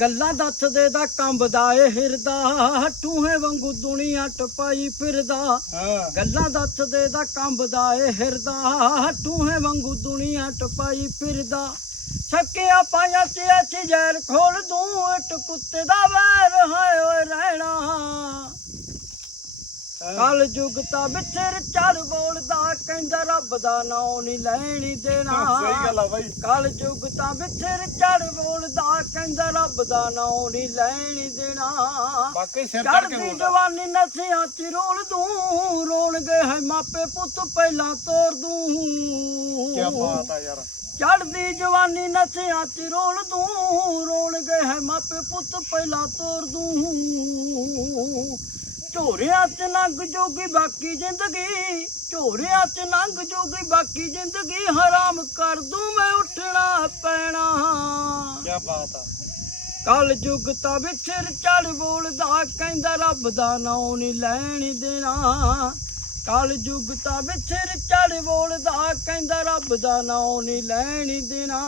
ਗੱਲਾਂ ਦੱਸਦੇ ਦਾ ਕੰਬਦਾ ਏ ਹਿਰਦਾ। ਟੂਹੇ ਵਾਂਗੂ ਦੁਨੀਆ ਟਪਾਈ ਫਿਰਦਾ। ਹਾਂ। ਗੱਲਾਂ ਦੱਸਦੇ ਦਾ ਕੰਬਦਾ ਏ ਹਿਰਦਾ। ਟੂਹੇ ਵਾਂਗੂ ਦੁਨੀਆ ਟਪਾਈ ਫਿਰਦਾ। ਛੱਕਿਆ ਪਾਇਆ ਤੇ ਅੱਛੀ ਜ਼ਹਿਰ ਖੋਲ ਦੂੰ ਇਟ ਕੁੱਤੇ ਦਾ ਵੈਰ। ਹਾਏ ਓਏ ਰਹਿਣਾ। ਕਲ ਯੁਗ ਤਾਂ ਵਿਚਰ ਚੜ ਬੋਲਦਾ ਕਹਿੰਦਾ ਰੱਬ ਦਾ ਨਾਮ ਨਹੀਂ ਲੈਣੀ ਦੇਣਾ। ਸਹੀ ਗੱਲ ਆ ਬਾਈ। ਕਲ ਯੁਗ ਤਾਂ ਵਿਚਰ ਚੜ ਬੋਲਦਾ ਕਹਿੰਦਾ ਰੱਬ ਦਾ ਨਾਮ ਨਹੀਂ ਲੈਣੀ ਦੇਣਾ। ਵਾਕਈ ਸਿਰ ਚੜ ਕੇ ਚੜਦੀ ਬੋਲਦਾ। ਜਵਾਨੀ ਨਸਿਆਂ ਚ ਰੋਲ ਦੂੰ ਰੋਣਗੇ ਹੈ ਮਾਪੇ ਪੁੱਤ ਪਹਿਲਾਂ ਤੋਰ ਦੂੰ। ਕੀ ਬਾਤ ਆ ਯਾਰ। ਚੜਦੀ ਜਵਾਨੀ ਨਸਿਆਂ ਚ ਰੋਲ ਦੂੰ ਰੋਣਗੇ ਹੈ ਮਾਪੇ ਪੁੱਤ ਪਹਿਲਾਂ ਤੋਰ ਦੂੰ। ਝੋਰਿਆਂ ਚ ਲੰਘ ਜੂਗੀ ਬਾਕੀ ਜ਼ਿੰਦਗੀ ਝੋਰਿਆਂ ਚ ਲੰਘ ਜੂਗੀ ਬਾਕੀ ਜ਼ਿੰਦਗੀ ਹਰਾਮ ਕਰ ਦੂੰ ਮੈਂ ਉੱਠਣਾ ਪੈਣਾ। ਕੀ ਬਾਤ ਆ। ਕਲ ਯੁਗ ਤਾਂ ਵਿਛਰ ਚੜ ਬੋਲਦਾ ਕਹਿੰਦਾ ਰੱਬ ਦਾ ਨਾਮ ਨਹੀਂ ਲੈਣ ਦੇਣਾ। ਕਲ ਯੁਗ ਤਾਂ ਵਿਛਰ ਚੜ ਬੋਲਦਾ ਕਹਿੰਦਾ ਰੱਬ ਦਾ ਨਾਮ ਨਹੀਂ ਲੈਣ ਦੇਣਾ।